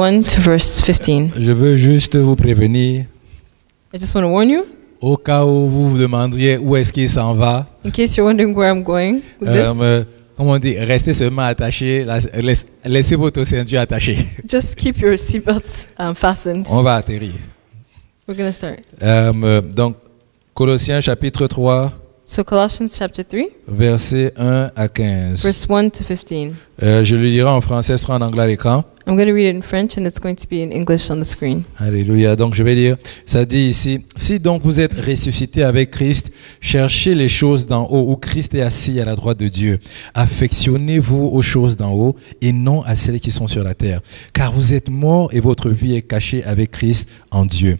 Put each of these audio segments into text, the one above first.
1 to verse 15. Je veux juste vous prévenir, I just want to warn you, au cas où vous vous demanderiez où est-ce qu'il s'en va, in case you're wondering where I'm going with this, comment on dit, restez seulement attachés, laissez votre ceinture attachée. just keep your seatbelts fastened. On va atterrir. We're going to start. Donc, Colossiens chapitre 3, So Colossians chapter 3, versets 1 à 15. verse 1 to 15. Je le lirai en français, ce sera en anglais à l'écran. I'm going to read it in French and it's going to be in English on the screen. Alléluia. Donc je vais lire. Ça dit ici, si donc vous êtes ressuscité avec Christ, cherchez les choses d'en haut où Christ est assis à la droite de Dieu. Affectionnez-vous aux choses d'en haut et non à celles qui sont sur la terre. Car vous êtes morts et votre vie est cachée avec Christ en Dieu.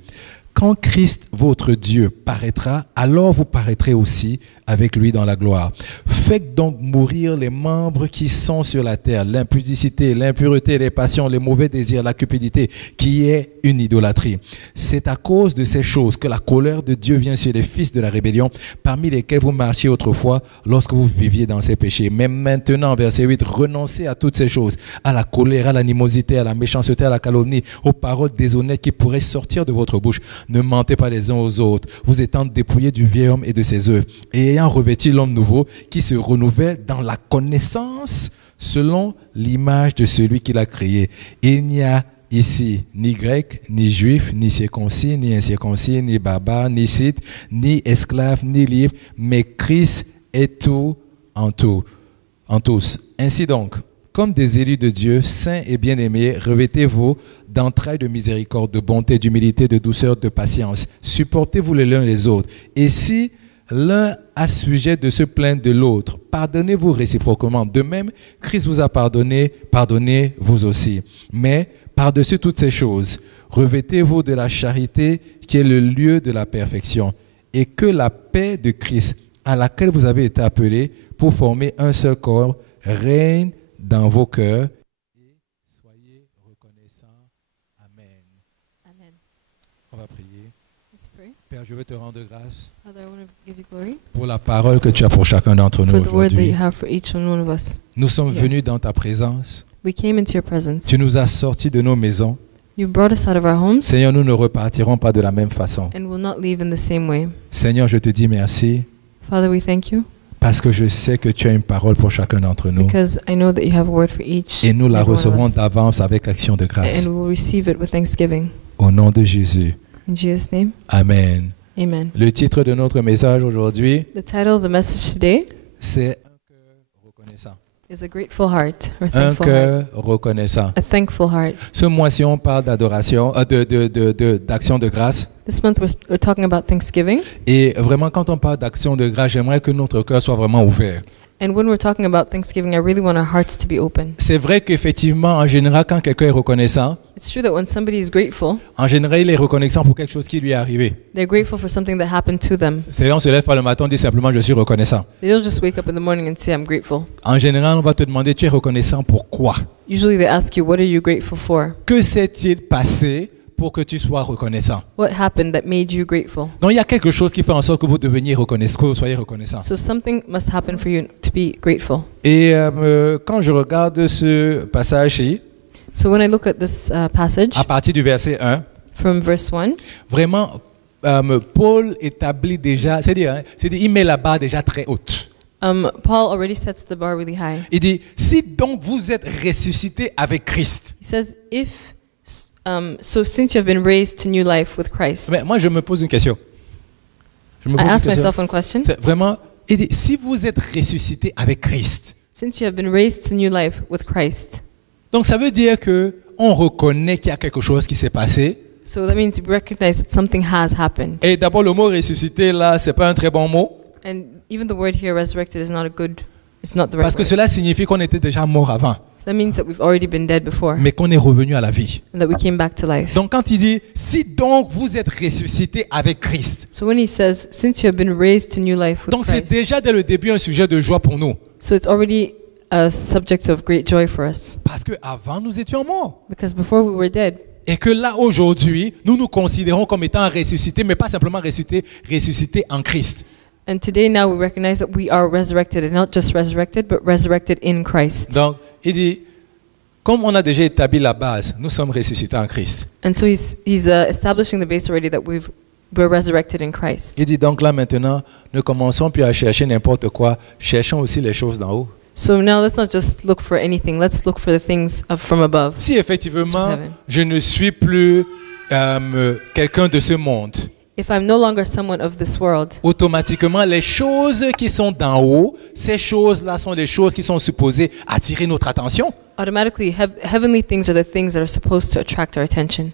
Quand Christ, votre Dieu, paraîtra, alors vous paraîtrez aussi avec lui dans la gloire. Faites donc mourir les membres qui sont sur la terre, l'impudicité, l'impureté, les passions, les mauvais désirs, la cupidité, qui est une idolâtrie. C'est à cause de ces choses que la colère de Dieu vient sur les fils de la rébellion, parmi lesquels vous marchiez autrefois lorsque vous viviez dans ces péchés. Mais maintenant, verset 8, renoncez à toutes ces choses, à la colère, à l'animosité, à la méchanceté, à la calomnie, aux paroles déshonnêtes qui pourraient sortir de votre bouche. Ne mentez pas les uns aux autres, vous étant dépouillés du vieil homme et de ses œuvres, et ayant revêti l'homme nouveau qui se renouvelle dans la connaissance selon l'image de celui qui l'a créé. Il n'y a ici ni grec, ni juif, ni circoncis, ni incirconcis, ni barbare, ni scythe, ni esclave, ni libre, mais Christ est tout en tout, en tous. Ainsi donc, comme des élus de Dieu, saints et bien-aimés, revêtez-vous d'entrailles de miséricorde, de bonté, d'humilité, de douceur, de patience. Supportez-vous les uns les autres. Et si l'un a sujet de se plaindre de l'autre, pardonnez-vous réciproquement. De même, Christ vous a pardonné, pardonnez vous aussi. Mais par-dessus toutes ces choses, revêtez-vous de la charité qui est le lieu de la perfection, et que la paix de Christ, à laquelle vous avez été appelés pour former un seul corps, règne dans vos cœurs, et soyez reconnaissants. Amen. Amen. On va prier. Let's pray. Père, je veux te rendre grâce Father, I want to give you glory pour la parole que tu as pour chacun d'entre nous for the word that aujourd'hui. you have for each and one of us. Nous sommes Yeah. venus dans ta présence. We came into your presence. Tu nous as sortis de nos maisons. You brought us out of our homes Seigneur, nous ne repartirons pas de la même façon. and will not leave in the same way. Seigneur, je te dis merci Father, we thank you parce que je sais que tu as une parole pour chacun d'entre nous. because I know that you have a word for each Et nous and la every one of recevrons us. d'avance avec action de grâce. And we'll receive it with thanksgiving. Au nom de Jésus. In Jesus' name, Amen. amen. Le titre de notre message aujourd'hui, The title of the message today c'est Un cœur reconnaissant. is a grateful heart, or a Un thankful heart. cœur reconnaissant. A thankful heart. Ce mois-ci, on parle d'adoration, d'action de grâce. This month we're talking about Thanksgiving. Et vraiment, quand on parle d'action de grâce, j'aimerais que notre cœur soit vraiment ouvert. And when we're talking about Thanksgiving, I really want our hearts to be open. C'est vrai qu'effectivement, en général, quand quelqu'un est reconnaissant, It's true that when somebody is grateful, en général, il est reconnaissant pour quelque chose qui lui est arrivé. they're grateful for something that happened to them. C'est-à-dire, on se lève pas le matin, on dit simplement, je suis reconnaissant. They don't just wake up in the morning and say, I'm grateful. En général, on va te demander, tu es reconnaissant pour quoi? Usually they ask you, what are you grateful for? Que s'est-il passé pour que tu sois reconnaissant? What happened that made you grateful? Donc, il y a quelque chose qui fait en sorte que vous deveniez reconnaissant, que vous soyez reconnaissant. So something must happen for you to be grateful. Et quand je regarde ce passage-ci, So when I look at this passage à partir du verset 1, from verse 1, vraiment, Paul établit déjà, c'est-à-dire, il met la barre déjà très haute. Paul already sets the bar really high. Il dit, si donc vous êtes ressuscité avec Christ. He says, so since you have been raised to new life with Christ. Mais moi, je me pose une question. I ask myself one question. C'est vraiment, il dit, si vous êtes ressuscité avec Christ. Since you have been raised to new life with Christ. Donc ça veut dire que on reconnaît qu'il y a quelque chose qui s'est passé. So that means we recognize that something has happened. Et d'abord, le mot ressuscité là, c'est pas un très bon mot. And even the word here, resurrected, is not it's not the right Parce que word. cela signifie qu'on était déjà mort avant, So that means that we've already been dead before mais qu'on est revenu à la vie. and that we came back to life. Donc quand il dit, si donc vous êtes ressuscité avec Christ, So when he says, since you have been raised to new life with donc c'est Christ, déjà dès le début un sujet de joie pour nous. so it's already a subject of great joy for us. Parce qu'avant, nous étions morts. Because before we were dead. Et que là, aujourd'hui, nous nous considérons comme étant ressuscités, mais pas simplement ressuscités en Christ. And today now we recognize that we are resurrected, and not just resurrected, but resurrected in Christ. Donc, il dit, Comme on a déjà établi la base, nous sommes ressuscités en Christ. And so he's establishing the base already that we're resurrected in Christ. Il dit donc là maintenant, ne commençons plus à chercher n'importe quoi, cherchons aussi les choses d'en haut. So now let's not just look for anything. Let's look for the things from above. Si effectivement From heaven. je ne suis plus quelqu'un de ce monde, If I'm no longer someone of this world, automatiquement les choses qui sont d'en haut, ces choses-là sont les choses qui sont supposées attirer notre attention. automatically heavenly things are the things that are supposed to attract our attention.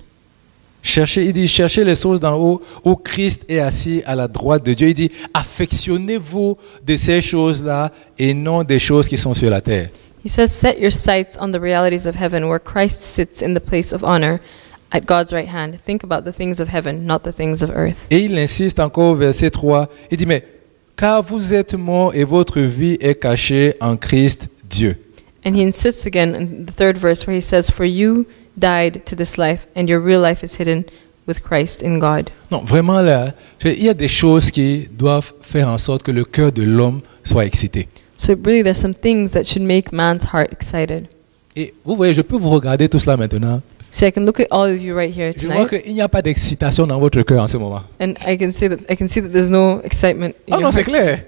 Il dit, cherchez les choses d'en haut où Christ est assis à la droite de Dieu. Il dit, affectionnez-vous de ces choses-là et non des choses qui sont sur la terre. He says, set your sights on the realities of heaven where Christ sits in the place of honor at God's right hand. Think about the things of heaven, not the things of earth. Et il insiste encore, verset 3, il dit, mais car vous êtes morts et votre vie est cachée en Christ Dieu. And he insists again in the third verse where he says, for you died to this life and your real life is hidden with Christ in God. Non, vraiment là, il y a des choses qui doivent faire en sorte que le cœur de l'homme soit excité. So really there's some things that should make man's heart excited. Et vous voyez, je peux vous regarder tout cela maintenant. So I can look at all of you right here Je vois tonight qu'il n'y a pas d'excitation dans votre cœur en ce moment. and I can see that there's no excitement in Ah your non, c'est heart. clair.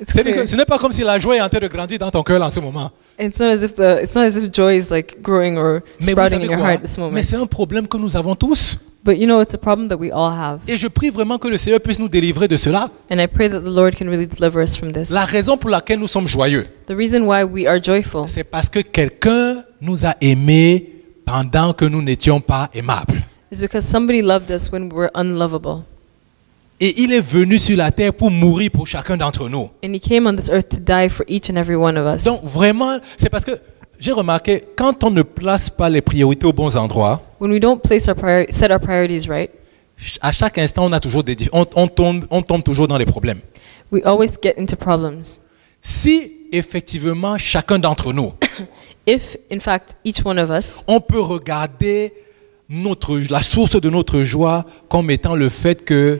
It's C'est-à-dire clear. que ce n'est pas comme si la joie est en train de grandir dans ton cœur en ce moment. It's not as if joy is like growing or Mais vous sprouting savez in your quoi? heart this Mais moment. c'est un problème que nous avons tous. But you know, it's a problem that we all have. Et je prie vraiment que le Seigneur puisse nous délivrer de cela. And I pray that the Lord can really deliver us from this. La raison pour laquelle nous sommes joyeux, The reason why we are joyful c'est parce que quelqu'un nous a aimés pendant que nous n'étions pas aimables. is because somebody loved us when we were unlovable. Et il est venu sur la terre pour mourir pour chacun d'entre nous. And he came on this earth to die for each and every one of us. Donc vraiment, c'est parce que j'ai remarqué, quand on ne place pas les priorités aux bons endroits, When we don't place set our priorities right, à chaque instant, on a toujours on tombe toujours dans les problèmes. we always get into problems. Si effectivement, chacun d'entre nous, If, in fact, each one of us, on peut regarder la source de notre joie comme étant le fait que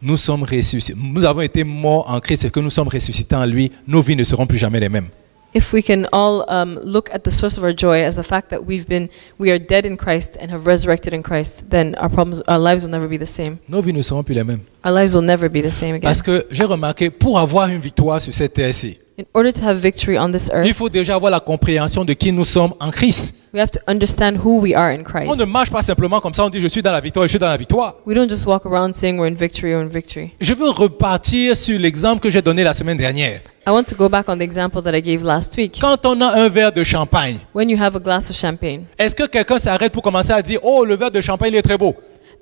nous sommes ressuscités. Nous avons été morts en Christ et que nous sommes ressuscités en lui, nos vies ne seront plus jamais les mêmes. if we can all look at the source of our joy as the fact that we are dead in Christ and have resurrected in Christ, then our lives will never be the same. Nos vies ne seront plus les mêmes. Our lives will never be the same again. Parce que j'ai remarqué, pour avoir une victoire sur cette terre-ci, In order to have victory on this il earth, faut déjà avoir la compréhension de qui nous sommes en Christ. we have to understand who we are in On Christ. ne marche pas simplement comme ça, on dit je suis dans la victoire, je suis dans la victoire. We don't just walk around saying we're in victory or in victory. Je veux repartir sur l'exemple que j'ai donné la semaine dernière. I want to go back on the example that I gave last week. Quand on a un verre de champagne, When you have a glass of champagne, est-ce que quelqu'un s'arrête pour commencer à dire « Oh, le verre de champagne il est très beau »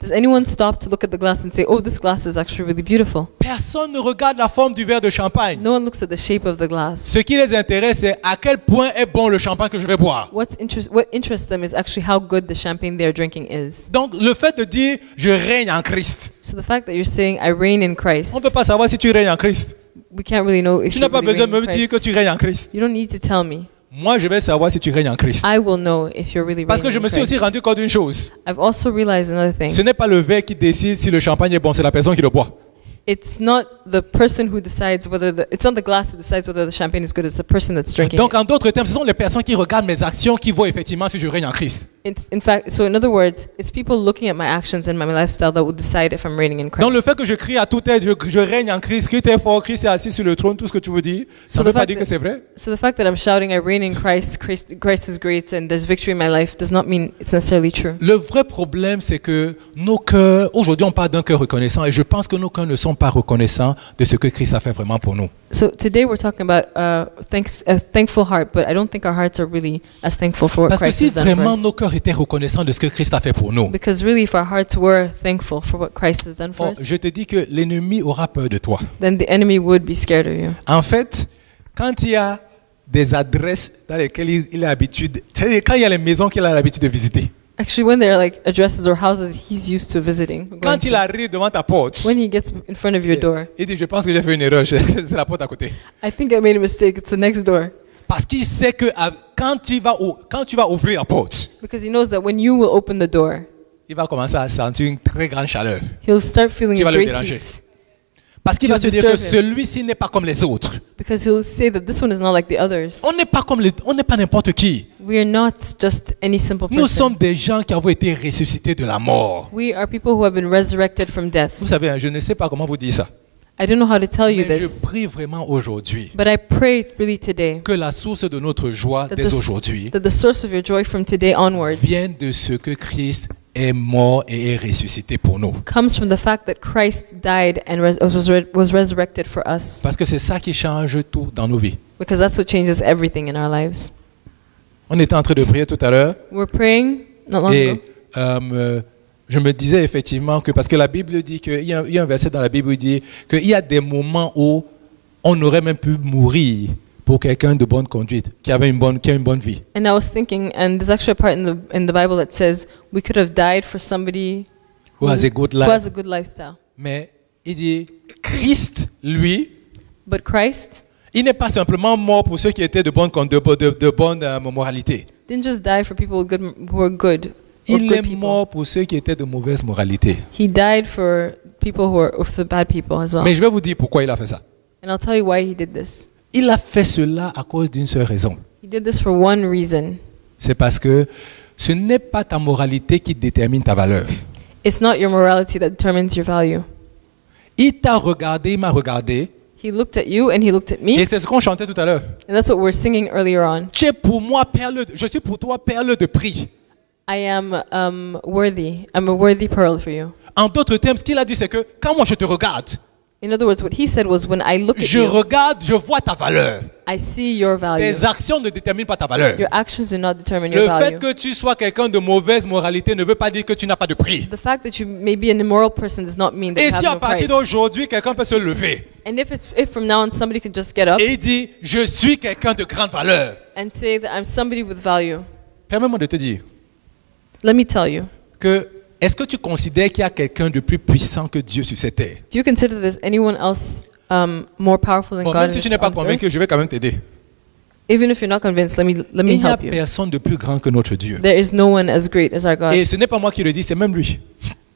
does anyone stop to look at the glass and say, oh, this glass is actually really beautiful? Personne ne regarde la forme du verre de champagne. No one looks at the shape of the glass. Ce qui les intéresse, c'est à quel point est bon le champagne que je vais boire. What interests them is actually how good the champagne they're drinking is. Donc, le fait de dire « Je règne en Christ So the fact that you're saying, I reign in Christ, », on ne peut pas savoir si tu règnes en Christ. we can't really know if Tu you n'as pas really besoin de reign me in dire que Christ. tu règnes en Christ. You don't need to tell me. Moi, je vais savoir si tu règnes en Christ. I will know if you're really Parce que reigning je me in suis aussi Christ. rendu compte d'une chose. I've also realized another thing. Ce n'est pas le verre qui décide si le champagne est bon, c'est la personne qui le boit. It's not the person who decides it's not the glass that decides whether the champagne is good, it's the person that's drinking Donc, it. en d'autres termes, ce sont les personnes qui regardent mes actions qui voient effectivement si je règne en Christ. In fact, so in other words, it's people looking at my actions and my lifestyle that will decide if I'm reigning in Christ. Donc, le fait que je crie à toute tête, je règne en Christ, Christ est fort, Christ est assis sur le trône, tout ce que tu veux dire, ça So ne veut the pas fact dire que that- c'est vrai. So the fact that I'm shouting, I reign in Christ, Christ is great, and there's victory in my life does not mean it's necessarily true. Le vrai problème, c'est que nos cœurs, aujourd'hui on parle d'un cœur reconnaissant, et je pense que nos cœurs ne sont pas reconnaissants de ce que Christ a fait vraiment pour nous. So today we're talking about a thankful heart, but I don't think our hearts are really as thankful for what Parce que Christ si has done for vraiment us. nos cœurs étaient reconnaissants de ce que Christ a fait pour nous, Because really, if our hearts were thankful for what Christ has done for us, je te dis que l'ennemi aura peur de toi. then the enemy would be scared of you. En fait, quand il y a des adresses dans lesquelles il a l'habitude, c'est-à-dire quand il y a les maisons qu'il a l'habitude de visiter, Actually, when there are like addresses or houses he's used to visiting, going quand il to, arrive devant ta porte, when he gets in front of your door, il dit, je pense que j'ai fait une erreur, c'est la porte à côté. I think I made a mistake. It's the next door. Parce qu'il sait que quand tu vas ouvrir la porte, Because he knows that when you will open the door, il va commencer à sentir une très grande chaleur. he'll start feeling Tu a vas le great déranger. heat. Parce qu'il va He'll se dire que disturb celui-ci n'est pas comme les autres. Because he'll say that this one is not like the others. On n'est pas n'importe qui. We are not just any simple Nous sommes person. des gens qui avons été ressuscités de la mort. We are people who have been resurrected from death. Vous savez, je ne sais pas comment vous dire ça. I don't know how to tell you Mais je this, prie vraiment aujourd'hui but I pray really today que la source de notre joie that dès aujourd'hui that the source of your joy from today onwards vienne de ce que Christ est mort et est ressuscité pour nous. comes from the fact that Christ died and was resurrected for us, Parce que c'est ça qui change tout dans nos vies. because that's what changes everything in our lives. On était en train de prier tout à l'heure We're praying not long et ago. je me disais effectivement que, parce que la Bible dit il y a un verset dans la Bible qui dit qu'il y a des moments où on aurait même pu mourir pour quelqu'un de bonne conduite, qui a une bonne vie. And I was thinking, and there's actually a part in the Bible that says we could have died for somebody Who has a good who has life. a good lifestyle. Mais il dit, Christ, lui, But Christ il n'est pas simplement mort pour ceux qui étaient de bonne moralité. didn't just die for people who were good. Or Il good est people. mort pour ceux qui étaient de mauvaise moralité. He died for people who are of the bad people as well. Mais je vais vous dire pourquoi il a fait ça. And I'll tell you why he did this. Il a fait cela à cause d'une seule raison. He did this for one reason. C'est parce que ce n'est pas ta moralité qui détermine ta valeur. It's not your morality that determines your value. Il t'a regardé, il m'a regardé. He looked at you and he looked at Et me. c'est ce qu'on chantait tout à l'heure. And that's what we were singing earlier on. Tu es pour moi je suis pour toi perle de prix. I am worthy. I'm a worthy pearl for you. En d'autres termes, ce qu'il a dit, c'est que quand moi je te regarde, In other words, what he said was, when I look at je you, regarde, je vois ta valeur. I see your value. Tes actions ne déterminent pas ta valeur. Your actions do not determine your Le value. fait que tu sois quelqu'un de mauvaise moralité ne veut pas dire que tu n'as pas de prix. The fact that you may be an immoral person does not mean that Et you have si à no partir price. d'aujourd'hui, quelqu'un peut se lever And if from now on somebody could just get up et il dit, je suis quelqu'un de grande valeur. and say that I'm somebody with value, Permets-moi de te dire let me tell you, que est-ce que tu considères qu'il y a quelqu'un de plus puissant que Dieu sur cette terre? do you consider there's anyone else more powerful than Bon, God même si tu n'es pas on this earth? convaincu, je vais quand même t'aider. Even if you're not convinced, let me Il n'y a help you. personne de plus grand que notre Dieu. There is no one as great as our God. Et ce n'est pas moi qui le dis, c'est même lui.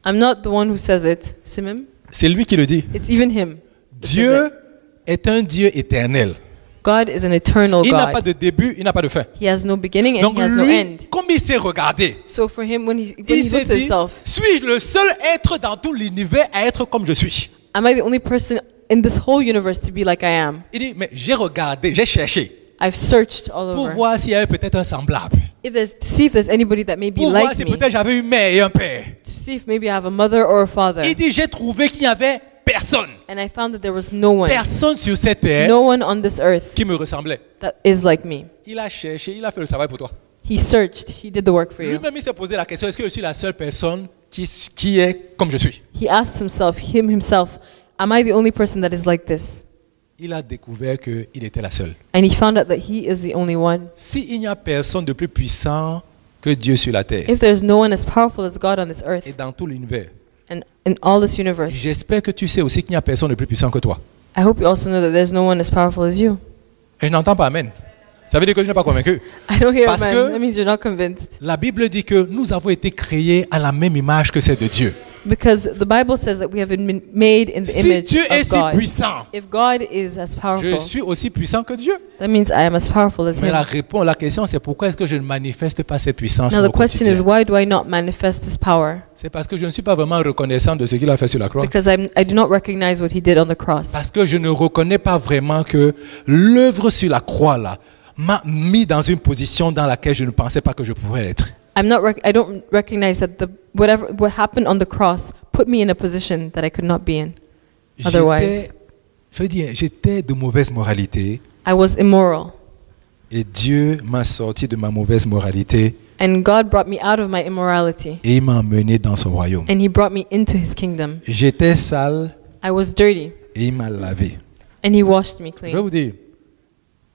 I'm not the one who says it. Simim? C'est lui qui le dit. It's even him. that says Dieu it. est un Dieu éternel. God is an eternal Il n'a pas God. de début, il n'a pas de fin. He has no beginning and Donc he has no lui, end. comme il s'est regardé, So for him, when he il s'est looks at dit, himself, suis-je le seul être dans tout l'univers à être comme je suis? am I the only person in this whole universe to be like I am? Il dit, mais j'ai regardé, j'ai cherché I've searched all pour over. voir s'il y avait peut-être un semblable. To see if there's anybody that may be Pour voir like si me. peut-être j'avais une mère et un père. To see if maybe I have a mother or a father. Il dit, j'ai trouvé qu'il n'y avait personne. And I found that there was no one. Personne sur cette terre No one on this earth qui me ressemblait. that is like me. Il a cherché, il a fait le travail pour toi. He searched. He did the work for you. Lui-même, il s'est posé la question, est-ce que je suis la seule personne qui est comme je suis? He asked himself, am I the only person that is like this? Il a découvert qu'il était la seule. And he found out that he is the only one. S'il n'y a personne de plus puissant que Dieu sur la terre If there's no one as powerful as God on this earth et dans tout l'univers, and in all this universe, j'espère que tu sais aussi qu'il n'y a personne de plus puissant que toi. I hope you also know that there's no one as powerful as you. Et je n'entends pas Amen. Ça veut dire que tu n'es pas convaincu. I don't hear Parce amen. que- That means you're not convinced. La Bible dit que nous avons été créés à la même image que celle de Dieu. Because the Bible says that we have been made in the Si image Dieu est of si God. puissant, If God is as je powerful, suis aussi puissant que Dieu. that means I am as powerful as Mais Him. la question c'est pourquoi est-ce que je ne manifeste pas cette puissance Now au the question is, quotidien? why do I not manifest this power? C'est parce que je ne suis pas vraiment reconnaissant de ce qu'il a fait sur la croix. Because I do not recognize what He did on the cross. Parce que je ne reconnais pas vraiment que l'œuvre sur la croix là m'a mis dans une position dans laquelle je ne pensais pas que je pouvais être. I don't recognize that what happened on the cross put me in a position that I could not be in. Otherwise, J'étais de mauvaise moralité I was immoral. et Dieu m'a sorti de ma mauvaise moralité And God brought me out of my immorality. et il m'a emmené dans son royaume. And He brought me into His kingdom. J'étais sale I was dirty. et il m'a lavé. And He washed me Je vais clean. vous dire,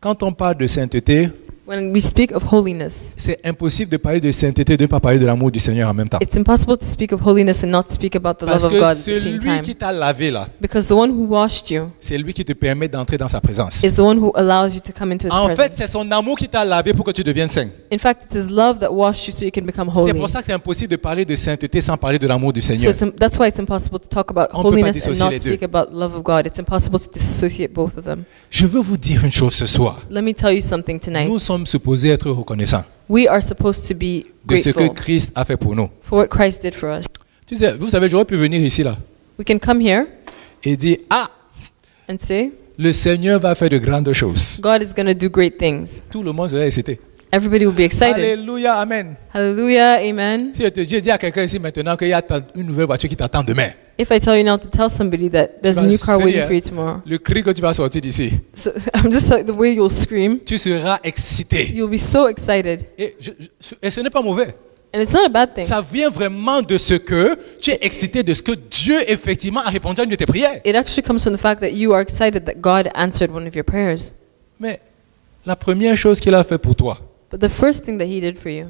quand on parle de sainteté, When we speak of holiness, c'est impossible de parler de sainteté et de ne pas parler de l'amour du Seigneur en même temps. it's impossible to speak of holiness and not speak about the love Parce of que God at the same celui time. qui t'a lavé là, Because the one who washed you c'est lui qui te permet d'entrer dans sa présence. is the one who allows you to come into His En fait, presence. c'est son amour qui t'a lavé pour que tu deviennes saint. In fact, it is love that washed you so you can become C'est holy. pour ça que c'est impossible de parler de sainteté sans parler de l'amour du So Seigneur. that's why it's impossible to talk about On peut pas holiness and dissocier not les deux. speak about love of God. It's impossible to dissociate both of them. Je veux vous dire une chose ce soir. Let me tell you something tonight. Nous sommes supposés être reconnaissants. We are supposed to be de ce que grateful Christ a fait pour nous. for what Christ did for us. Tu sais, vous savez, j'aurais pu venir ici là We can come here et dire, ah, and say, le Seigneur va faire de grandes choses. God is going to do great things. Tout le monde serait excité. Everybody will be excited. Alléluia, amen. Hallelujah, amen. Si je te dis à quelqu'un ici maintenant qu'il y a une nouvelle voiture qui t'attend demain, If I tell you now to tell somebody that there's a new car waiting for you tomorrow, le cri que tu vas sortir d'ici, so I'm just like the way you'll scream, tu seras excité. you'll be so excited. Et ce n'est pas mauvais. And it's not a bad thing. Ça vient vraiment de ce que tu es excité de ce que Dieu effectivement a répondu à une de tes prières. It actually comes from the fact that you are excited that God answered one of your prayers. Mais la première chose qu'il a fait pour toi, But the first thing that He did for you,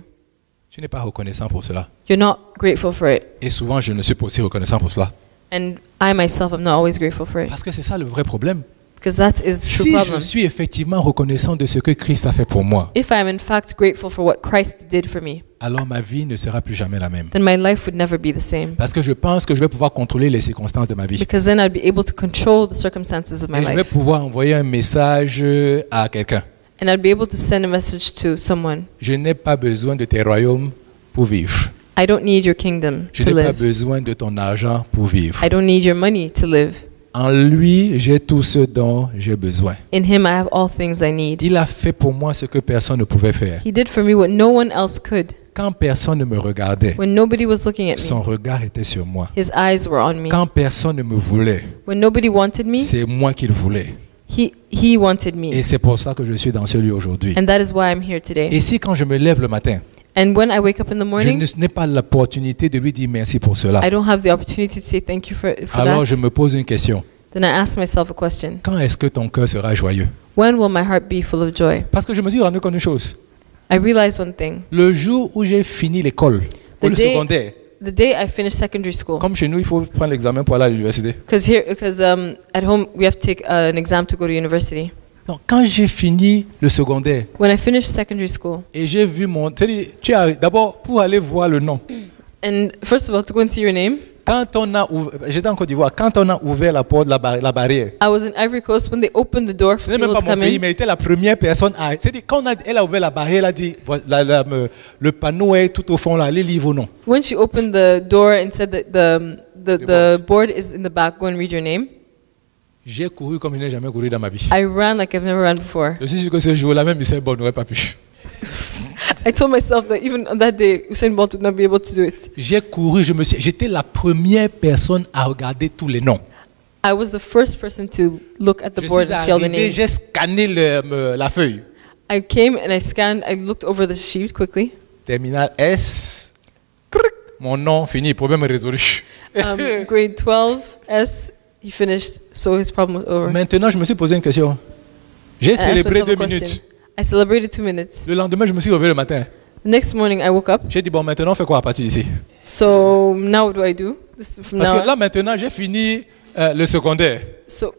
tu n'es pas reconnaissant pour cela. you're not grateful for it. Et souvent, je ne suis pas aussi reconnaissant pour cela. And I myself am not always grateful for it. Parce que c'est ça le vrai problème. Because that is the true Si je problem. suis effectivement reconnaissant de ce que Christ a fait pour moi, If I am in fact grateful for what Christ did for me, alors ma vie ne sera plus jamais la même. then my life would never be the same. Parce que je pense que je vais pouvoir contrôler les circonstances de ma vie. Because then I'd be able to control the circumstances of my Et je vais life. pouvoir envoyer un message à quelqu'un. And I'd be able to send a message to someone. Je n'ai pas besoin de tes royaumes pour vivre. I don't need your kingdom Je to n'ai pas live. besoin de ton argent pour vivre. I don't need your money to live. En lui, j'ai tout ce dont j'ai besoin. In Him I have all things I need. Il a fait pour moi ce que personne ne pouvait faire. He did for me what no one else could. Quand personne ne me regardait, When nobody was looking at son me, regard était sur moi. His eyes were on me. Quand personne ne me voulait, When nobody wanted me, c'est moi qu'il voulait. He wanted Et me. c'est pour ça que je suis dans ce lieu aujourd'hui. And that is why I'm here today. Et si quand je me lève le matin, And when I wake up in the je morning, n'ai pas l'opportunité de lui dire merci pour cela, I don't have the opportunity to say thank you for alors that, je me pose une question. then I ask myself a question. Quand est-ce que ton cœur sera joyeux? When will my heart be full of joy? Parce que je me suis rendu compte d'une chose. I realized one thing. Le jour où j'ai fini l'école, ou le secondaire, The day I finished secondary school, comme chez nous, il faut prendre l'examen pour aller à l'université. because at home we have to take an exam to go to university. Donc, quand j'ai fini le secondaire When I finished secondary school, et j'ai vu mon... Tu as d'abord, pour aller voir le nom, and first of all, to go and see your name, quand on a j'étais en Côte d'Ivoire, quand on a ouvert la porte, la barrière, I was in Ivory Coast when they opened the door ce for n'est même people pas to mon come pays, in. mais elle était la première personne à... C'est-à-dire, quand elle a ouvert la barrière, elle a dit, le panneau est tout au fond là, les livres ou non. When she opened the door and said that the board is in the back, go and read your name, J'ai couru comme je n'ai jamais couru dans ma vie. I ran like I've never run before. Je suis sûr que ce jour-là, même Usain Bolt n'aurait pas pu. I told myself that even on that day, Usain Bolt would not be able to do it. J'ai couru, j'étais la première personne à regarder tous les noms. I was the first person to look at the Je board suis and see all the arrivé, names. j'ai scanné la feuille. I came and I looked over the sheet quickly. Terminal S. Mon nom fini, problème résolu. Grade 12, S, he finished, so his problem was over. Maintenant, je me suis posé une question. J'ai I asked célébré myself 2 a question. minutes. I celebrated 2 minutes. Le lendemain, je me suis réveillé le matin. The next morning, I woke up. J'ai dit, bon, maintenant, on fait quoi à partir d'ici? So now what do I do? From Parce now que là, maintenant, j'ai fini le secondaire. So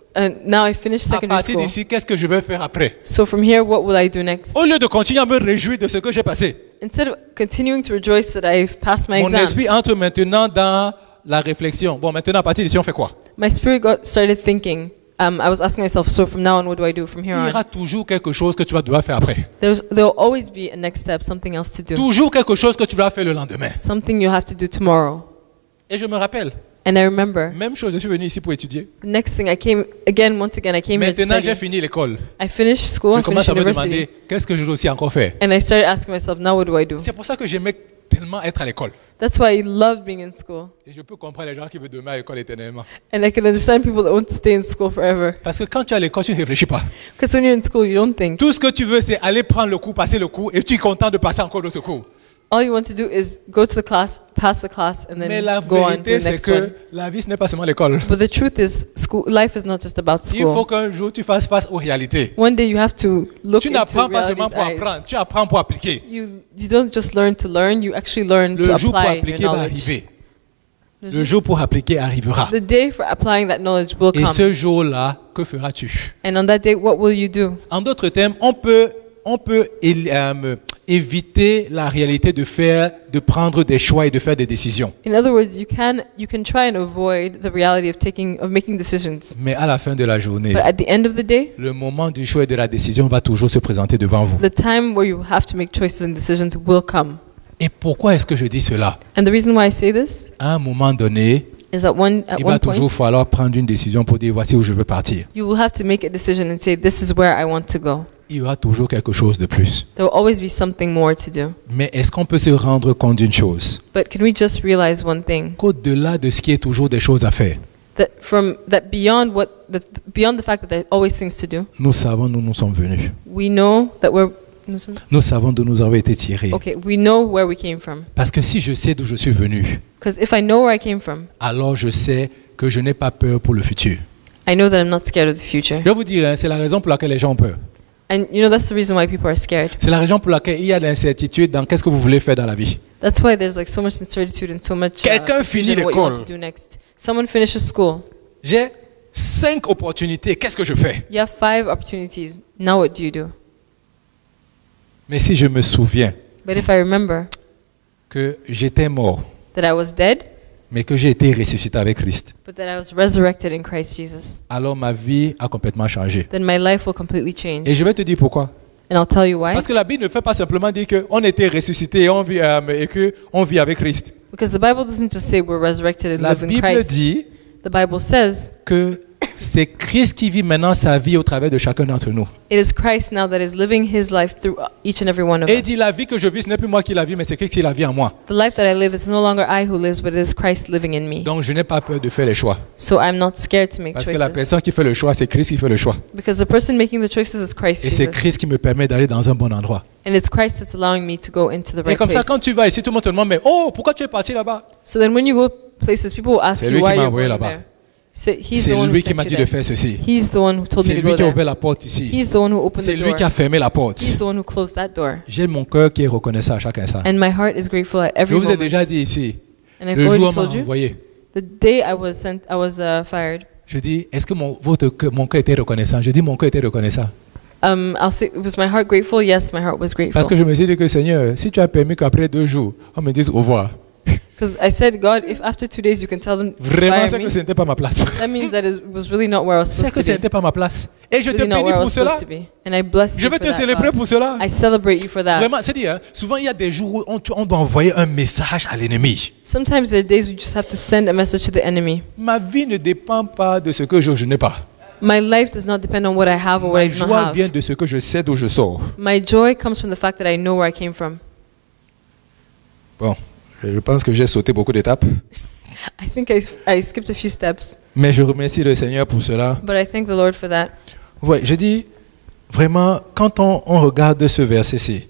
now I finished À secondary partir school. d'ici, qu'est-ce que je vais faire après? So from here, what will I do next? Au lieu de continuer à me réjouir de ce que j'ai passé, Instead of continuing to rejoice that I've passed my mon exam, esprit entre maintenant dans la réflexion. Bon, maintenant, à partir d'ici, on fait quoi? my spirit started thinking. I was asking myself, so from now on, what do I do from here Il y on? aura toujours quelque chose que tu vas devoir faire après. There'll always be a next step, something else to do, Toujours quelque chose que tu vas faire le lendemain. something you have to do tomorrow. Et je me rappelle, And I remember, même chose, je suis venu ici pour étudier. the next thing I came here to Maintenant, j'ai study. fini l'école. I finished school, Je I commence finished à me university, demander, qu'est-ce que je dois aussi encore faire? and I started asking myself, now what do I do? C'est pour ça que j'aimais tellement être à l'école. That's why I loved being in school. Et je peux comprendre les gens qui veulent demeurer à l'école éternellement. And I can understand people that want to stay in school forever. Parce que quand tu es à l'école, tu ne réfléchis pas. Because when you're in school, you don't think. Tout ce que tu veux, c'est aller prendre le cours, passer le cours, et tu es content de passer encore d'autres cours. All you want to do is go to the class, pass the class, and Mais then la go on to vérité, the c'est next que one. la vie, ce n'est pas seulement l'école. But the truth is, life is not just about Il faut school. qu'un jour, tu fasses face aux réalités. One day you have to look Tu into n'apprends pas seulement reality's pour eyes. apprendre, tu apprends pour appliquer. You don't just learn to learn, you actually learn to Le jour pour apply your appliquer va knowledge. arriver. Le jour pour appliquer arrivera. The day for applying that knowledge will Et come. ce jour-là, que feras-tu? And on that day, what will you do? En d'autres termes, on peut éviter la réalité de prendre des choix et de faire des décisions. In other words, you can try and avoid the reality of making decisions. Mais à la fin de la journée, But at the end of the day, le moment du choix et de la décision va toujours se présenter devant vous. the time where you have to make choices and decisions will come. Et pourquoi est-ce que je dis cela? And the reason why I say this À un moment donné, is that at il va one toujours point, falloir prendre une décision pour dire voici où je veux partir. you will have to make a decision and say, this is where I want to go. Il y aura toujours quelque chose de plus. There will always be something more to do. Mais est-ce qu'on peut se rendre compte d'une chose? But can we just realize one thing? Qu'au-delà de ce qui est toujours des choses à faire, That beyond the fact that there are always things to do, nous savons d'où nous sommes venus. we know that Nous savons d'où nous avons été tirés. we know where we came from. Parce que si je sais d'où je suis venu, Because if I know where I came from, alors je sais que je n'ai pas peur pour le futur. I know that I'm not scared of the future. Je vais vous dire, c'est la raison pour laquelle les gens ont peur. And you know, that's the reason why people are scared. C'est la raison pour laquelle il y a de l'incertitude dans qu'est-ce que vous voulez faire dans la vie. That's why there's like so much incertitude and so much Quelqu'un finit confusion what you want l'école. to do next. Someone finishes school. J'ai 5 opportunités, qu'est-ce que je fais? You have 5 opportunities. Now what do you do? Mais si je me souviens But if I remember que j'étais mort, that I was dead, mais que j'ai été ressuscité avec Christ, but that I was resurrected in Christ Jesus, alors ma vie a complètement changé. then my life will completely Et change. je vais te dire pourquoi. And I'll tell you why. Parce que la Bible ne fait pas simplement dire qu'on était ressuscité et qu'on vit avec Christ. Because the Bible doesn't just say we're resurrected and La live in Bible Christ. dit The Bible says que c'est Christ qui vit maintenant sa vie au travers de chacun d'entre nous. it is Christ now that is living his life through each and every one of Et il us. dit la vie que je vis, ce n'est plus moi qui la vis, mais c'est Christ qui la vit en moi. The life that I live, it's no longer I who lives, but it is Christ living in me. Donc je n'ai pas peur de faire les choix. So I'm not scared to make Parce que la choices. personne qui fait le choix, c'est Christ qui fait le choix. Because the person making the choices is Christ Et c'est Jesus. Christ qui me permet d'aller dans un bon endroit. And it's Christ that's allowing me to go into the Et right comme ça, place. quand tu vas ici, tout le monde te demande, mais oh, pourquoi tu es parti là-bas? So then when you go places, people will ask C'est you lui why qui m'a you're envoyé going là-bas. there. He's C'est the one who lui qui sent m'a you dit de there. faire ceci. He's the one who told me C'est to lui go qui a there. ouvert la porte ici. He's the one who opened C'est the lui door. qui a fermé la porte. He's the one who closed that door. J'ai mon cœur qui est reconnaissant à chaque instant. And my heart is grateful at Je every vous ai moment. déjà dit ici, And I've le jour où already on m'a told you, envoyé, the day I was fired, je dis, est-ce que mon cœur était reconnaissant? Je dis, mon cœur était reconnaissant. I'll say, was my heart grateful? Yes, my heart was grateful. Parce que je me suis dit que Seigneur, si tu as permis qu'après 2 jours, on me dise au revoir, Because I said, God, if after 2 days you can tell them to vraiment, fire c'est me, que ce n'était pas ma place. that means that it was really not where I was C'est supposed que to ce be. n'était pas ma place. Et je te Really not bénis where I pour was cela. supposed to be. And I bless Je you vais for te that, célébrer God. pour cela. I celebrate you for that. Vraiment, c'est-à-dire, souvent il y a des jours où on doit envoyer un message à l'ennemi. Sometimes there are days we just have to send a message to the enemy. Ma vie ne dépend pas de ce que je n'ai pas. My life does not depend on what I have or what Ma I do not joie have. vient de ce que je sais d'où je sors. My joy comes from the fact that I know where I came from. Bon, je pense que j'ai sauté beaucoup d'étapes. I think I skipped a few steps, Mais je remercie le Seigneur pour cela. but I thank the Lord for that. Ouais, je dis, vraiment, quand on regarde ce verset-ci,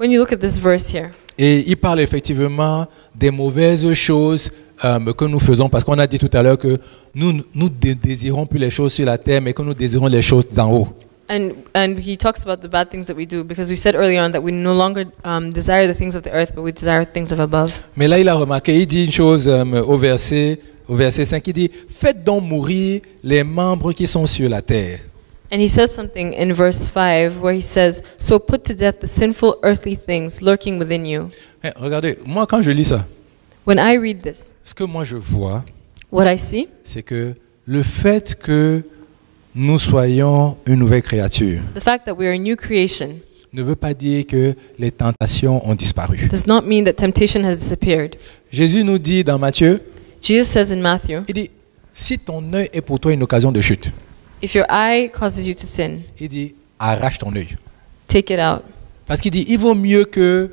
When you look at this verse here, et il parle effectivement des mauvaises choses que nous faisons, parce qu'on a dit tout à l'heure que nous ne désirons plus les choses sur la terre, mais que nous désirons les choses d'en haut. and he talks about the bad things that we do, because we said earlier on that we no longer desire the things of the earth, but we desire things of above. Mais là, il a remarqué, il dit une chose au verset 5, il dit, faites donc mourir les membres qui sont sur la terre. And he says something in verse 5 where he says, "So put to death the sinful earthly things lurking within you." Eh, regardez, moi quand je lis ça, When I read this, ce que moi je vois, what I see c'est que le fait que nous soyons une nouvelle créature the fact that we are a new creation ne veut pas dire que les tentations ont disparu. does not mean that temptation has disappeared. Jésus nous dit dans Matthieu, Jesus says in Matthew, il dit, si ton œil est pour toi une occasion de chute, if your eye causes you to sin, il dit, arrache ton œil. take it out. Parce qu'il dit, il vaut mieux que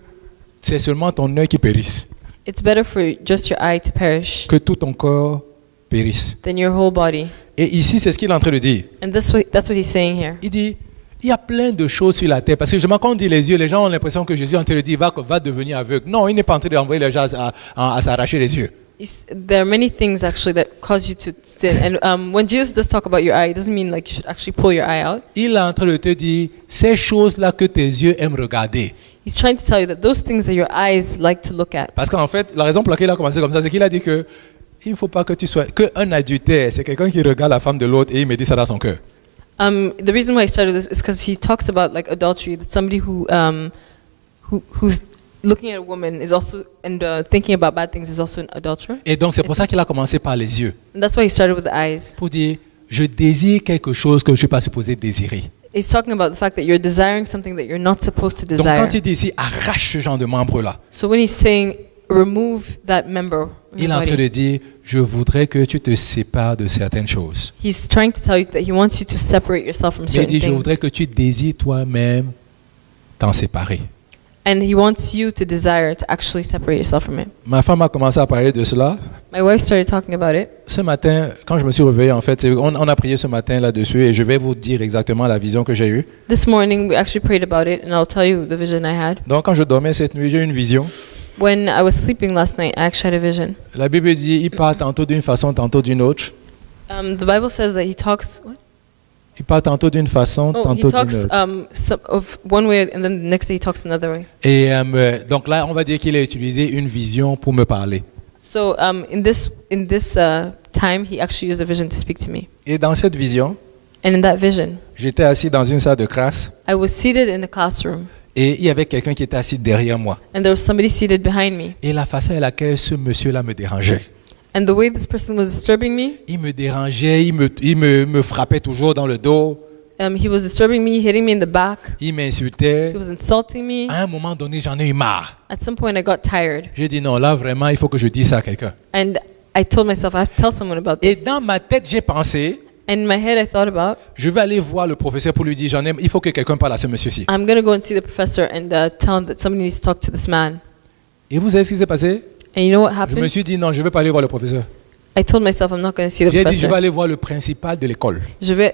c'est seulement ton œil qui périsse, It's better for just your eye to perish que tout ton corps périsse. than your whole body. Et ici, c'est ce qu'il est en train de dire. And that's what he's saying here. Il dit, il y a plein de choses sur la terre. Parce que quand on dit les yeux, les gens ont l'impression que Jésus est en train de dire, va devenir aveugle. Non, il n'est pas en train d'envoyer les gens à s'arracher les yeux. There are many things actually that cause you to sin. And when Jesus does talk about your eye, it doesn't mean like you should actually pull your eye out. Il est en train de te dire, ces choses-là que tes yeux aiment regarder. He's trying to tell you that those things that your eyes like to look at. Parce qu'en fait, la raison pour laquelle il a commencé comme ça, c'est qu'il a dit que il ne faut pas que tu sois... Qu'un adultère, c'est quelqu'un qui regarde la femme de l'autre et il me dit ça dans son cœur. The reason why I started this is because he talks about like adultery. That's somebody who who's looking at a woman is also and thinking about bad things is also an adulterer. Et donc c'est pour ça qu'il a commencé par les yeux, And that's why he started with the eyes. pour dire je désire quelque chose que je ne suis pas supposé désirer. He's talking about the fact that you're desiring something that you're not supposed to Donc desire. quand il dit ici arrache ce genre de membre-là, So when he's saying remove that member, in il est your en train body, de dire je voudrais que tu te sépares de certaines choses. he's trying to tell you that he wants you to separate yourself from Mais il certain dit je voudrais things. que tu désires toi-même t'en séparer. And he wants you to desire to actually separate yourself from it. Ma femme a commencé à parler de cela. My wife started talking about it. Ce matin, quand je me suis réveillé, en fait, on a prié ce matin là-dessus et je vais vous dire exactement la vision que j'ai eue. This morning we actually prayed about it, and I'll tell you the vision I had. Donc quand je dormais cette nuit, j'ai eu une vision. When I was sleeping last night, I actually had a vision. La Bible dit, il parle tantôt d'une façon, tantôt d'une autre. The Bible says that he talks. What? Il parle tantôt d'une façon, Oh, he tantôt d'une talks autre. of one way, and then the next day he talks another way. Et donc là, on va dire qu'il a utilisé une vision pour me parler. So in this time, he actually used a vision to speak to me. Et dans cette vision, And in that vision, j'étais assis dans une salle de classe I was seated in a classroom, et il y avait quelqu'un qui était assis derrière moi. and there was somebody seated behind me. Et la façon à laquelle ce monsieur-là me dérangeait. And the way this person was disturbing me, Il me dérangeait, il me frappait toujours dans le dos, he was disturbing me, hitting me in the back. il m'insultait. He was insulting me. À un moment donné, j'en ai eu marre. At some point, I got tired, J'ai dit non, là vraiment, il faut que je dise ça à quelqu'un. and I told myself I have to tell someone about Et this. dans ma tête, j'ai pensé, And in my head, I thought about, je vais aller voir le professeur pour lui dire, il faut que quelqu'un parle à ce monsieur-ci. I'm going to go and see the professor and tell him that somebody needs to talk to this man. Et vous savez ce qui s'est passé? And you know what Je me happened? suis dit non, je ne vais pas aller voir le professeur. I told myself I'm not going to see the J'ai dit, je vais professor. aller voir le principal de l'école.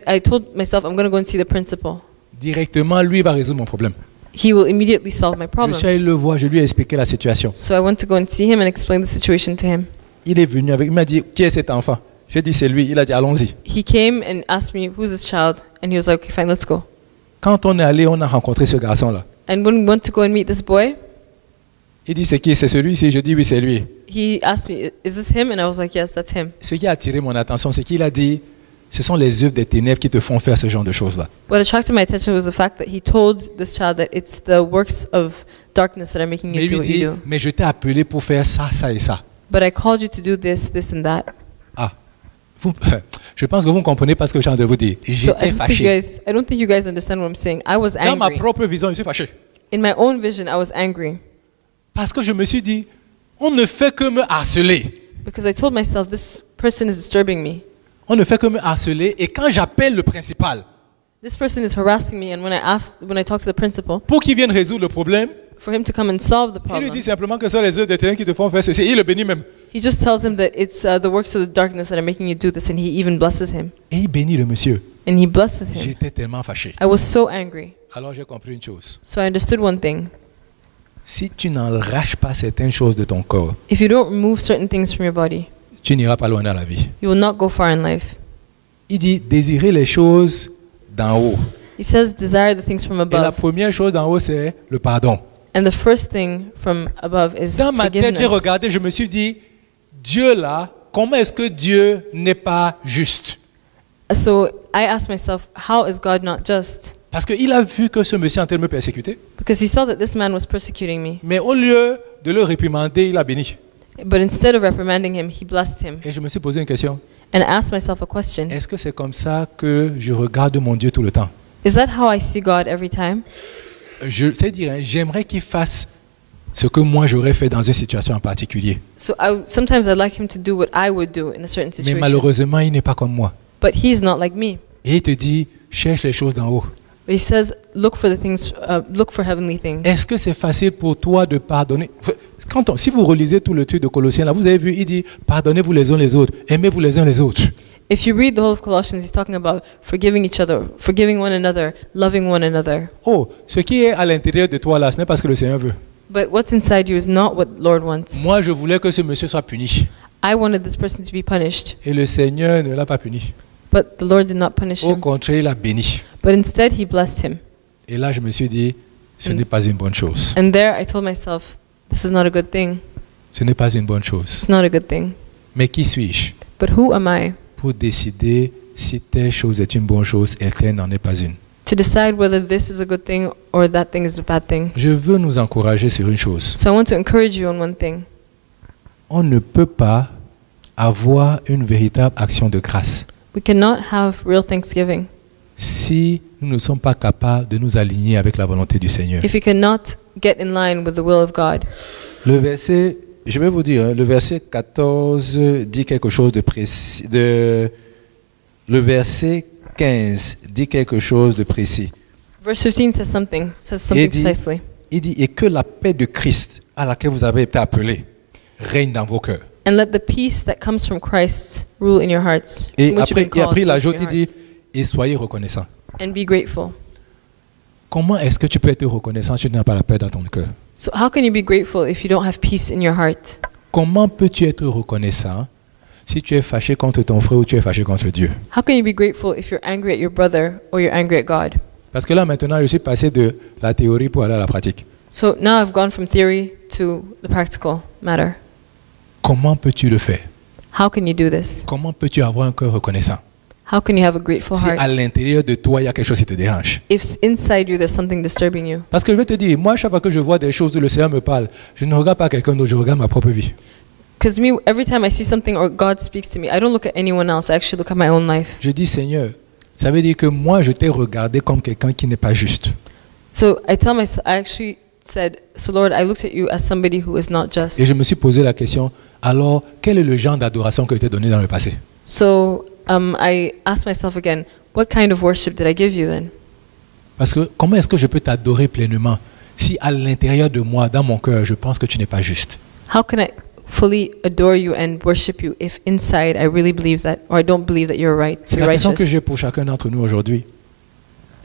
I told myself I'm going to go and see the principal. Directement, lui va résoudre mon problème. He will immediately solve my Je problem. suis allé le voir, je lui ai expliqué la situation. So I went to go and see him and explain the situation to him. Il est venu avec, il m'a dit, qui est cet enfant? J'ai dit, c'est lui. Il a dit, allons-y. He came and asked me, who's this child? And he was like, okay, fine, let's go. Quand on est allé, on a rencontré ce garçon-là. And when we went to go and meet this boy, Il dit, c'est qui? C'est celui-ci? Je dis, oui, c'est lui. he asked me, is this him? And I was like, yes, that's him. Ce qui a attiré mon attention, c'est qu'il a dit, ce sont les œuvres des ténèbres qui te font faire ce genre de choses-là. What attracted my attention was the fact that he told this child that it's the works of darkness that are making Mais you il do lui what dit, you do. mais je t'ai appelé pour faire ça, ça et ça. But I called you to do this, this, and that. Ah, je pense que vous me comprenez pas ce que je suis en train de vous dire. So J'étais fâché. I don't think you guys understand what I'm saying. I was Dans ma angry. propre vision, je suis fâché. In my own vision, I was angry Parce que je me suis dit, on ne fait que me harceler. because I told myself this person is disturbing me. On ne fait que me harceler. Et quand j'appelle le principal This person is harassing me, and when I talk to the principal pour qu'il vienne résoudre le problème, for him to come and solve the il lui problem, dit simplement que ce sont les œuvres des ténèbres qui te font faire ceci. Il le bénit même. he just tells him that it's the works of the darkness that are making you do this, and he even blesses him. Et il bénit le monsieur. And he blesses him. J'étais tellement fâché. I was so angry. Alors j'ai compris une chose. So I understood one thing. Si tu n'arraches pas certaines choses de ton corps, If you don't remove certain things from your body, tu n'iras pas loin dans la vie. you will not go far in life. Il dit désirer les choses d'en haut. He says, desire the things from Et la above. première chose d'en haut, c'est le pardon. And the first thing from above is Dans ma tête, j'ai forgiveness. regardé, je me suis dit, Dieu là, comment est-ce que Dieu n'est pas juste? So I asked myself, how is God not just? Parce qu'il a vu que ce monsieur est en train de me persécuter. Because he saw that this man was persecuting me. Mais au lieu de le réprimander, il a béni. But instead of reprimanding him, he blessed him. Et je me suis posé une question. And I asked myself a question. Est-ce que c'est comme ça que je regarde mon Dieu tout le temps? Is that how I see God every time? Je sais dire, hein, j'aimerais qu'il fasse ce que moi j'aurais fait dans une situation en particulier. So sometimes I'd like him to do what I would do in a certain Mais situation. malheureusement, il n'est pas comme moi. But he's not like me. Et il te dit, cherche les choses d'en haut. But he says, look for the things, look for heavenly things. Est-ce que c'est facile pour toi de pardonner? Si vous relisez tout le truc de Colossiens, là, vous avez vu, il dit, pardonnez-vous les uns les autres, aimez-vous les uns les autres. If you read the whole of Colossians, he's talking about forgiving each other, forgiving one another, loving one another. Oh, ce qui est à l'intérieur de toi là, ce n'est pas ce que le Seigneur veut. But what's inside you is not what the Lord wants. Moi, je voulais que ce monsieur soit puni. I wanted this person to be punished, Et le Seigneur ne l'a pas puni. but the Lord did not punish Au him. contraire, il a béni. But instead, he blessed him. Et là, je me suis dit, ce n'est pas une bonne chose. And there I told myself, this is not a good thing. Ce n'est pas une bonne chose. It's not a good thing. Mais qui suis-je But who am I pour décider si telle chose est une bonne chose et telle n'en est pas une? to decide whether this is a good thing or that thing is a bad thing. Je veux nous encourager sur une chose. So I want to encourage you on one thing. On ne peut pas avoir une véritable action de grâce We cannot have real thanksgiving si nous ne sommes pas capables de nous aligner avec la volonté du Seigneur. if we cannot get in line with the will of God. Le verset, je vais vous dire, le verset 14 dit quelque chose de précis. Le verset 15 dit quelque chose de précis. Verse 15 says something precisely. Il dit, et que la paix de Christ à laquelle vous avez été appelés règne dans vos cœurs. And let the peace that comes from Christ rule in your hearts. Et which you've been called après il into ajoute, your il dit, hearts. et soyez reconnaissants. And be grateful. Comment est-ce que tu peux être reconnaissant si tu n'as pas la paix dans ton cœur? So how can you be grateful if you don't have peace in your heart? Comment peux-tu être reconnaissant si tu es fâché contre ton frère ou tu es fâché contre Dieu? How can you be grateful if you're angry at your brother or you're angry at God? Parce que là maintenant, je suis passé de la théorie pour aller à la pratique. So now I've gone from theory to the practical matter. Comment peux-tu le faire? How can you do this? Comment peux-tu avoir un cœur reconnaissant? How can you have a grateful Si à heart l'intérieur de toi, il y a quelque chose qui te dérange. if inside you there's something disturbing you? Parce que je vais te dire, moi, chaque fois que je vois des choses où le Seigneur me parle, je ne regarde pas quelqu'un d'autre, je regarde ma propre vie. Because me, every time I see something or God speaks to me, I don't look at anyone else. I actually look at my own life. Je dis, Seigneur, ça veut dire que moi, je t'ai regardé comme quelqu'un qui n'est pas juste. So I tell myself, I actually said, so Lord, I looked at you as somebody who is not just. Et je me suis posé la question, alors, quel est le genre d'adoration que je t'ai donné dans le passé? So I asked myself again, what kind of worship did I give you then? Parce que comment est-ce que je peux t'adorer pleinement si à l'intérieur de moi, dans mon cœur, je pense que tu n'es pas juste? How can I fully adore you and worship you if inside I really believe that, or I don't believe that you're right, C'est you're la question que righteous? j'ai pour chacun d'entre nous aujourd'hui.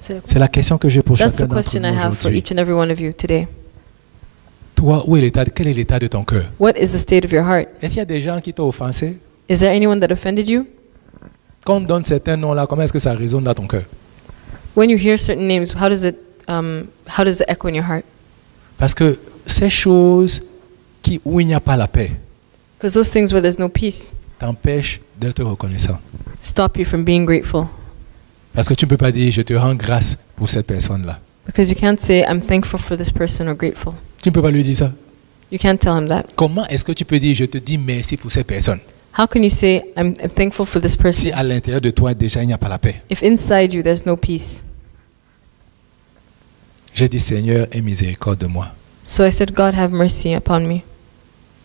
So C'est la question que j'ai pour that's chacun the d'entre question I nous have for aujourd'hui. each and every one of you today. Toi, quel est l'état de ton cœur? What is the state of your heart? Est-ce qu'il y a des gens qui t'ont offensé? Is there anyone that offended you? Quand on donne certains noms-là, comment est-ce que ça résonne dans ton cœur? When you hear certain names, how does it echo in your heart? Parce que ces choses où il n'y a pas la paix Because those things where there's no peace t'empêchent d'être reconnaissant. stop you from being grateful. Parce que tu ne peux pas dire, je te rends grâce pour cette personne-là. Because you can't say, I'm thankful for this person or grateful. Tu ne peux pas lui dire ça. You can't tell him that. Comment est-ce que tu peux dire, je te dis merci pour cette personne, How can you say, I'm thankful for this si person, à l'intérieur de toi, déjà, il n'y a pas la paix? if inside you there's no peace? J'ai dit, Seigneur, aie miséricorde de moi. So I said, God, have mercy upon me.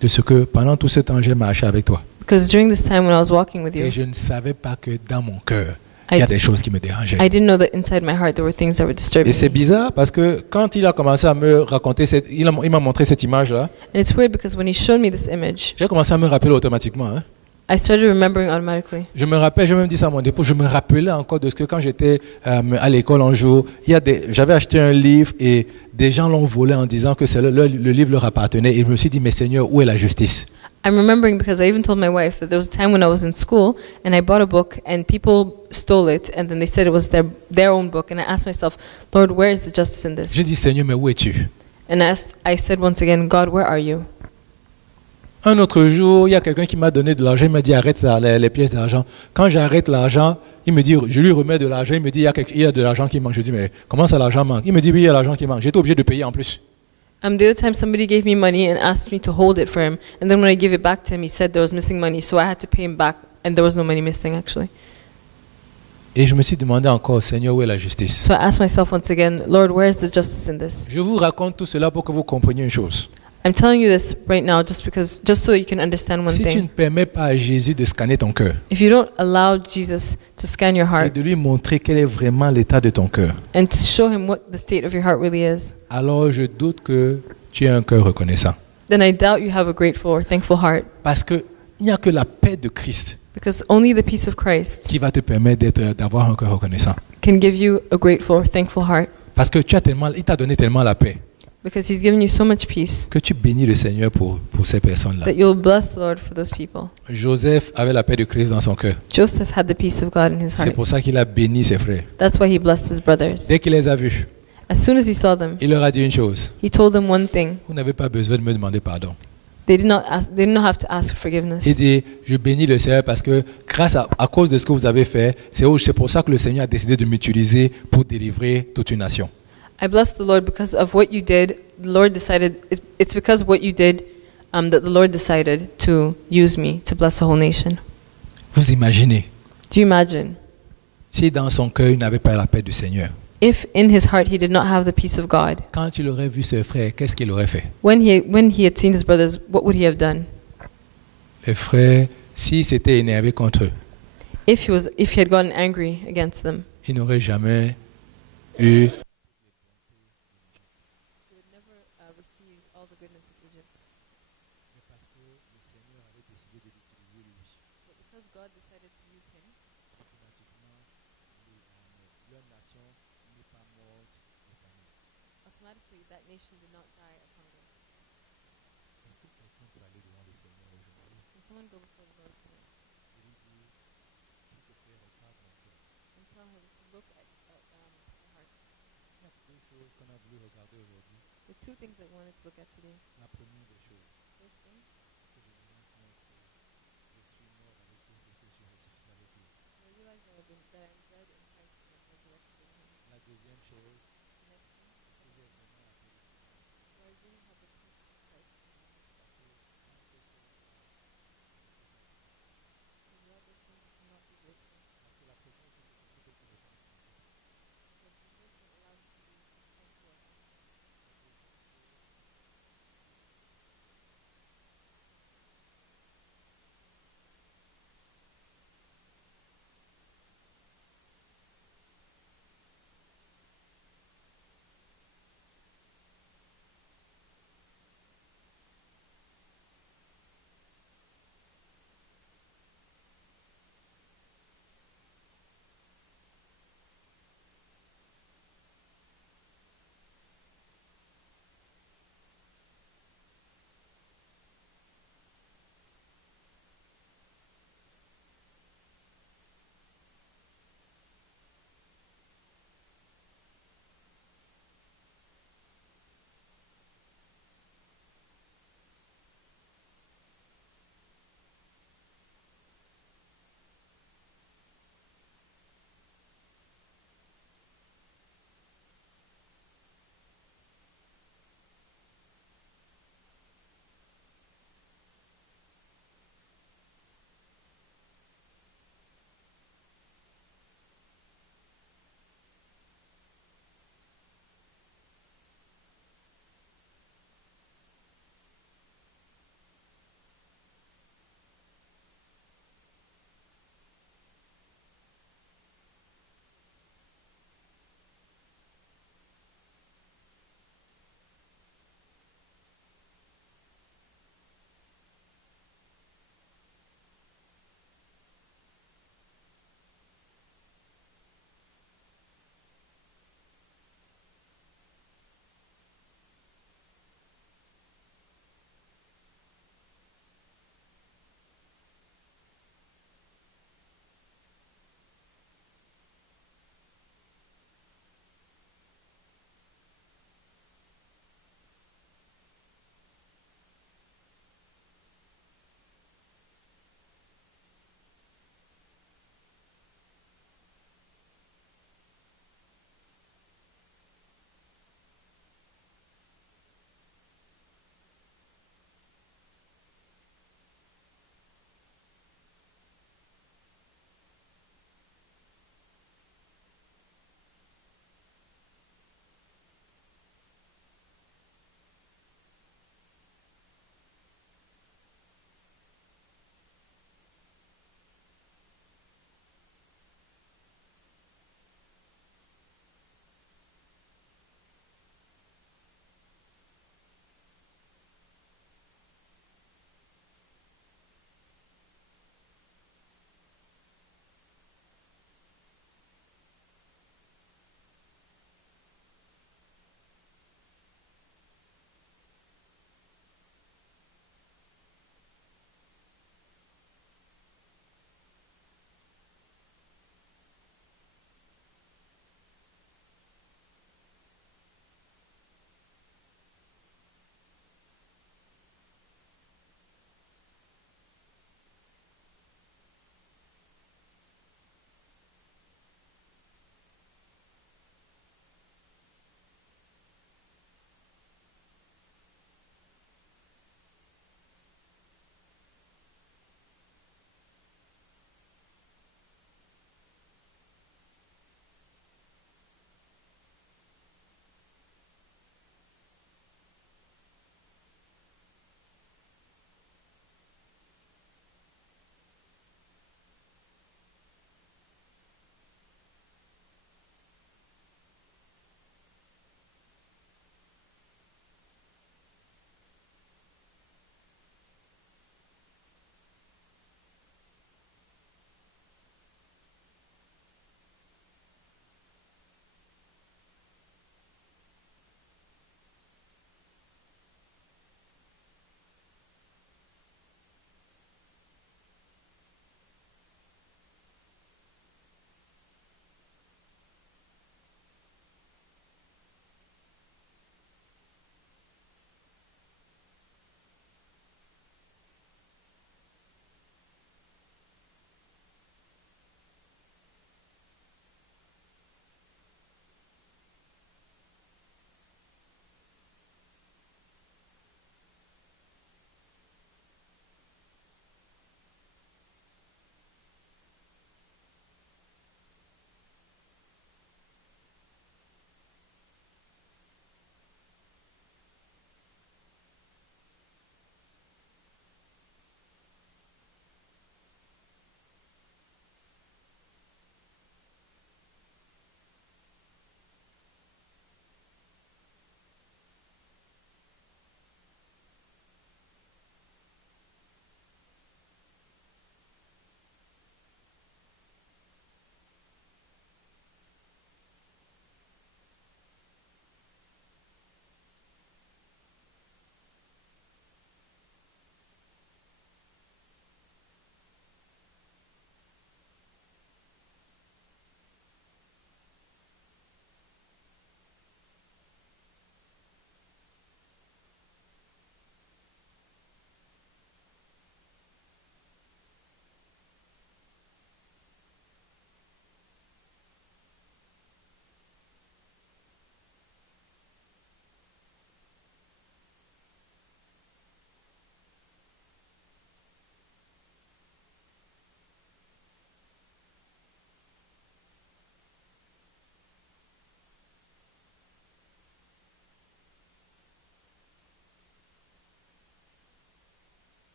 De ce que pendant tout ce temps, j'ai marché avec toi. Because during this time when I was walking with you, Et je ne savais pas que dans mon cœur, il y a des choses qui me dérangeaient. I didn't know that inside my heart there were things that were disturbing Et c'est me. bizarre parce que quand il a commencé à me raconter, il m'a montré cette image-là, And it's weird because when he showed me this image, j'ai commencé à me rappeler automatiquement. Hein. I started remembering automatically. Je me rappelle, j'ai même dit ça à mon époux, je me rappelais encore de ce que quand j'étais à l'école un jour, j'avais acheté un livre et des gens l'ont volé en disant que le livre leur appartenait. Et je me suis dit, mais Seigneur, où est la justice? I'm remembering because I even told my wife that there was a time when I was in school and I bought a book and people stole it and then they said it was their own book and I asked myself, Lord, where is the justice in this? J'ai dit, Seigneur, mais où es-tu? And I said once again, God, where are you? Un autre jour, il y a quelqu'un qui m'a donné de l'argent, il m'a dit, arrête les pièces d'argent. Quand j'arrête l'argent, il me dit, je lui remets de l'argent, il me dit, il y a de l'argent qui manque. Je dis, mais comment ça l'argent manque? Il me dit, oui, il y a l'argent qui manque. J'étais obligé de payer en plus. The other time somebody gave me money and asked me to hold it for him. And then when I gave it back to him, he said there was missing money. So I had to pay him back and there was no money missing actually. Et je me suis demandé encore, Seigneur, où est la justice? So I asked myself once again, Lord, where is the justice in this? Je vous raconte tout cela pour que vous compreniez une chose. I'm telling you this right now just so you can understand one Si tu ne thing. permets pas à Jésus de scanner ton cœur If you don't allow Jesus to scan your et heart de lui montrer quel est vraiment l'état de ton cœur, and to show him what the state of your heart really is, alors je doute que tu aies un cœur reconnaissant. then I doubt you have a grateful or thankful heart. Parce qu'il n'y a que la paix de Christ Because only the peace of Christ qui va te permettre d'avoir un cœur reconnaissant. can give you a grateful or thankful heart. Parce que il t'a donné tellement la paix Because he's given you so much peace que tu bénis le Seigneur pour ces personnes-là. that you'll bless the Lord for those people. Joseph avait la paix de Christ dans son cœur. Joseph had the peace of God in his C'est heart. pour ça qu'il a béni ses frères. That's why he blessed his brothers. Dès qu'il les a vus, As soon as he saw them, il leur a dit une chose. he told them one thing. Vous n'avez pas besoin de me demander pardon. They did not have to ask forgiveness. Il dit, je bénis le Seigneur parce que grâce à cause de ce que vous avez fait, c'est pour ça que le Seigneur a décidé de m'utiliser pour délivrer toute une nation. I bless the Lord because of what you did. The Lord decided, it's because of what you did that the Lord decided to use me to bless the whole nation. Vous imaginez, Do you imagine? si dans son cœur il n'avait pas la paix du Seigneur, If in his heart he did not have the peace of God, quand il aurait vu ses frères, qu'est-ce qu'il aurait fait? when he had seen his brothers, what would he have done? Les frères, s'il s'était énervé contre eux, If he had gotten angry against them, il n'aurait jamais eu. he would never receive all the goodness of Egypt. But because God decided to use him, automatically that nation did not die of hunger. Can someone go before the Lord today and tell him to look at the heart? The two things that we wanted to look at today. First thing, I realized that I'm dead in Christ and I'm resurrected in him. La deuxième chose,